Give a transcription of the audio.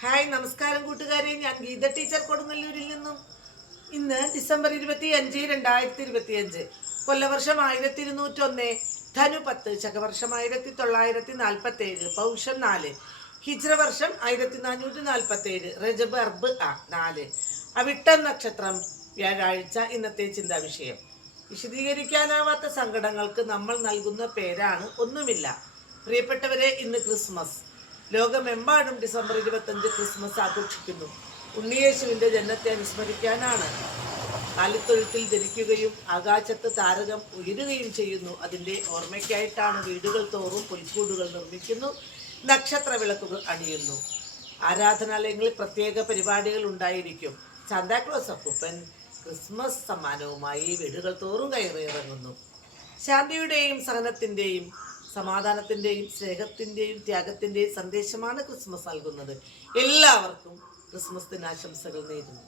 Hi, നമസ്കാരം കൂട്ടുകാരെ. ഞാൻ ഗീത ടീച്ചർ കൊടുങ്ങല്ലൂരിൽ നിന്നും. ഇന്ന് ഡിസംബർ 25, 2025, കൊല്ലവർഷം 1201, ധനു 10, ശകവർഷം 1947, പൗഷം 4, ഹിജ്ര വർഷം 1447, റജബ് അർബ് 4, അവിട്ടം നക്ഷത്രം, വ്യാഴാഴ്ച. ഇന്നത്തെ ചിന്താ വിഷയം: വിശദീകരിക്കാനാവാത്ത സങ്കടങ്ങൾക്ക് നമ്മൾ നൽകുന്ന പേരാണ് ഒന്നുമില്ല. പ്രിയപ്പെട്ടവരെ, ഇന്ന് ക്രിസ്മസ്. ലോകമെമ്പാടും ഡിസംബർ 25 ക്രിസ്മസ് ആഘോഷിക്കുന്നു. ഉണ്ണിയേശുവിന്റെ ജന്മത്തെ അനുസ്മരിക്കാനാണ്. കാലിത്തൊഴുത്തിൽ ജനിക്കുകയും ആകാശത്ത് താരകം ഉയരുകയും ചെയ്യുന്നു. അതിൻ്റെ ഓർമ്മയ്ക്കായിട്ടാണ് വീടുകൾ തോറും പുൽക്കൂടുകൾ നിർമ്മിക്കുന്നു, നക്ഷത്ര വിളക്കുകൾ അണിയുന്നു. ആരാധനാലയങ്ങളിൽ പ്രത്യേക പരിപാടികൾ ഉണ്ടായിരിക്കും. സാന്താക്ലോസ് അപ്പൂപ്പൻ ക്രിസ്മസ് സമ്മാനവുമായി വീടുകൾ തോറും കയറിയിറങ്ങുന്നു. ശാന്തിയുടെയും സഹനത്തിൻ്റെയും സമാധാനത്തിൻ്റെയും സ്നേഹത്തിൻ്റെയും ത്യാഗത്തിൻ്റെയും സന്ദേശമാണ് ക്രിസ്മസ് നൽകുന്നത്. എല്ലാവർക്കും ക്രിസ്മസ് ദിനാശംസകൾ നേരുന്നു.